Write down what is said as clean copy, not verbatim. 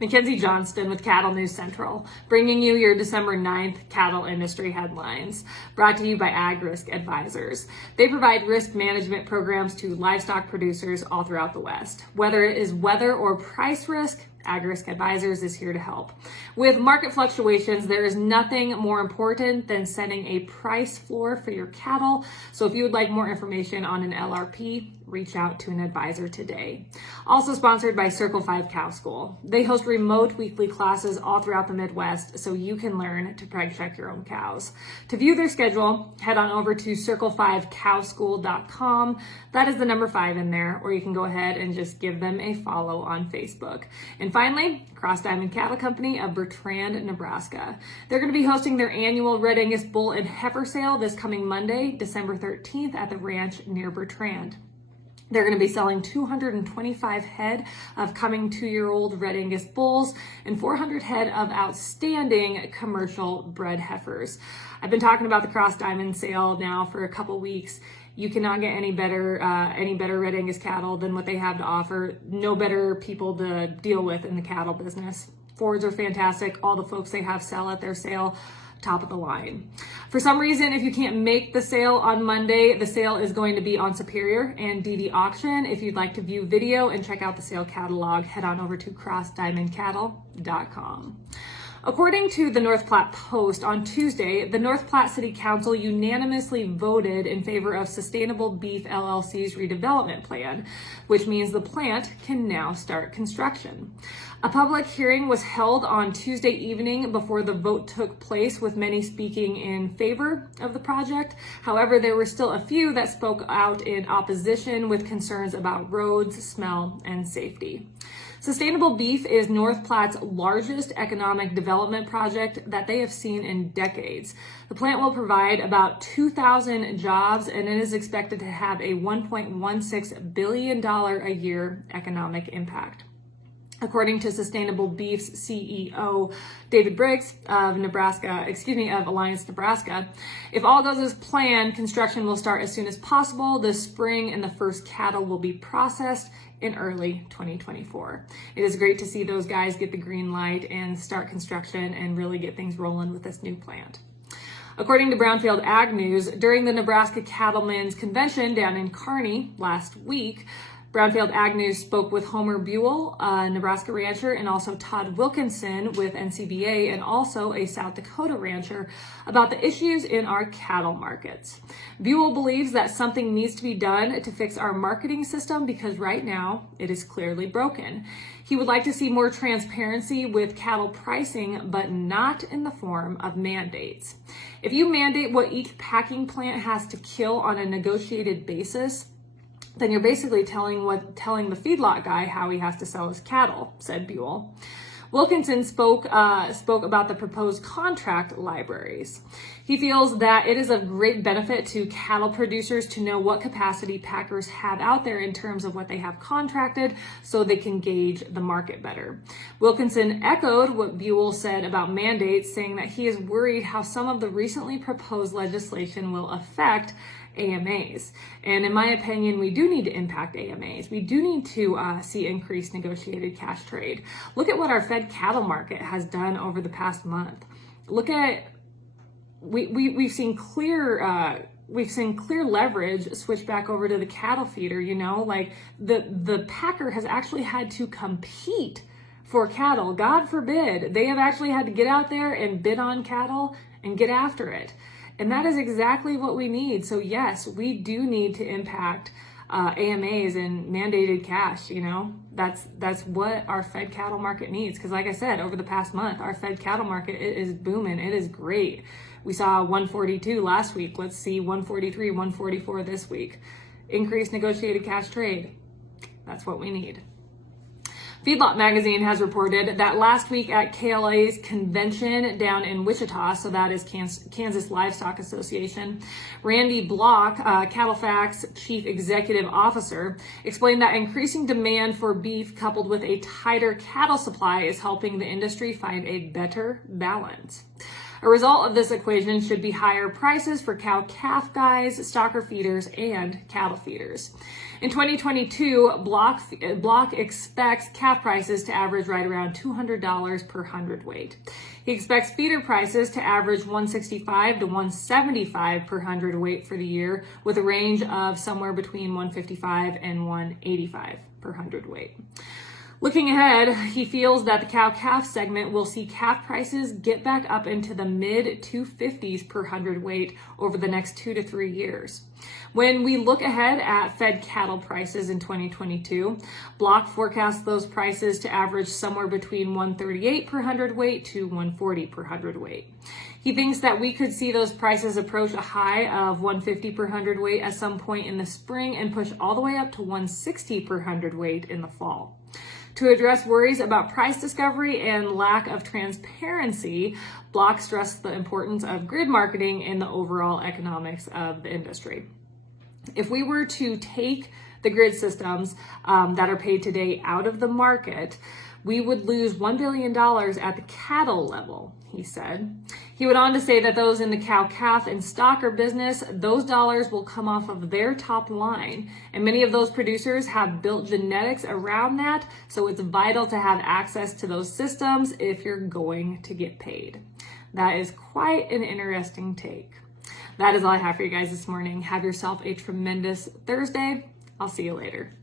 Mackenzie Johnston with Cattle News Central, bringing you your December 9th cattle industry headlines, brought to you by Ag Risk Advisors. They provide risk management programs to livestock producers all throughout the West. Whether it is weather or price risk, Ag Risk Advisors is here to help. With market fluctuations, there is nothing more important than setting a price floor for your cattle. So if you would like more information on an LRP, reach out to an advisor today. Also sponsored by Circle 5 Cow School. They host remote weekly classes all throughout the Midwest so you can learn to preg check your own cows. To view their schedule, head on over to circle5cowschool.com. That is the number 5 in there, or you can go ahead and just give them a follow on Facebook. And finally, Cross Diamond Cattle Company of Bertrand, Nebraska. They're going to be hosting their annual Red Angus Bull and Heifer Sale this coming Monday, December 13th at the ranch near Bertrand. They're going to be selling 225 head of coming 2-year-old Red Angus bulls and 400 head of outstanding commercial bred heifers. I've been talking about the Cross Diamond sale now for a couple weeks. You cannot get any better Red Angus cattle than what they have to offer. No better people to deal with in the cattle business. Fords are fantastic. All the folks they have sell at their sale, top of the line. For some reason, if you can't make the sale on Monday, the sale is going to be on Superior and DD Auction. If you'd like to view video and check out the sale catalog, head on over to crossdiamondcattle.com. According to the North Platte Post, on Tuesday, the North Platte City Council unanimously voted in favor of Sustainable Beef LLC's redevelopment plan, which means the plant can now start construction. A public hearing was held on Tuesday evening before the vote took place, with many speaking in favor of the project. However, there were still a few that spoke out in opposition with concerns about roads, smell, and safety. Sustainable Beef is North Platte's largest economic development project that they have seen in decades. The plant will provide about 2,000 jobs, and it is expected to have a $1.16 billion a year economic impact. According to Sustainable Beef's CEO, David Briggs of Alliance Nebraska, if all goes as planned, construction will start as soon as possible this spring, and the first cattle will be processed in early 2024. It is great to see those guys get the green light and start construction and really get things rolling with this new plant. According to Brownfield Ag News, during the Nebraska Cattlemen's Convention down in Kearney last week, Brownfield Ag News spoke with Homer Buell, a Nebraska rancher, and also Todd Wilkinson with NCBA, and also a South Dakota rancher, about the issues in our cattle markets. Buell believes that something needs to be done to fix our marketing system because right now it is clearly broken. He would like to see more transparency with cattle pricing, but not in the form of mandates. If you mandate what each packing plant has to kill on a negotiated basis, then you're basically telling the feedlot guy how he has to sell his cattle, said Buell. Wilkinson spoke about the proposed contract libraries. He feels that it is of great benefit to cattle producers to know what capacity packers have out there in terms of what they have contracted so they can gauge the market better. Wilkinson echoed what Buell said about mandates, saying that he is worried how some of the recently proposed legislation will affect AMAs. And in my opinion, we do need to impact AMAs. We do need to see increased negotiated cash trade. Look at what our fed cattle market has done over the past month. Look at, we've seen clear leverage switch back over to the cattle feeder. You know, like the packer has actually had to compete for cattle. God forbid, they have actually had to get out there and bid on cattle and get after it. And that is exactly what we need. So yes, we do need to impact AMAs and mandated cash. You know, that's what our fed cattle market needs. Because like I said, over the past month, our fed cattle market is booming. It is great. We saw 142 last week. Let's see 143, 144 this week. Increased negotiated cash trade. That's what we need. Feedlot Magazine has reported that last week at KLA's convention down in Wichita, so that is Kansas Livestock Association, Randy Block, CattleFax Chief Executive Officer, explained that increasing demand for beef coupled with a tighter cattle supply is helping the industry find a better balance. A result of this equation should be higher prices for cow-calf guys, stocker feeders, and cattle feeders. In 2022, Block expects calf prices to average right around $200 per hundredweight. He expects feeder prices to average $165 to $175 per hundredweight for the year, with a range of somewhere between $155 and $185 per hundredweight. Looking ahead, he feels that the cow-calf segment will see calf prices get back up into the mid-250s per hundredweight over the next 2 to 3 years. When we look ahead at fed cattle prices in 2022, Block forecasts those prices to average somewhere between $138 per hundredweight to $140 per hundredweight. He thinks that we could see those prices approach a high of $150 per hundredweight at some point in the spring and push all the way up to $160 per hundredweight in the fall. To address worries about price discovery and lack of transparency, Block stressed the importance of grid marketing in the overall economics of the industry. If we were to take the grid systems that are paid today out of the market, we would lose $1 billion at the cattle level, he said. He went on to say that those in the cow-calf and stocker business, those dollars will come off of their top line. And many of those producers have built genetics around that, so it's vital to have access to those systems if you're going to get paid. That is quite an interesting take. That is all I have for you guys this morning. Have yourself a tremendous Thursday. I'll see you later.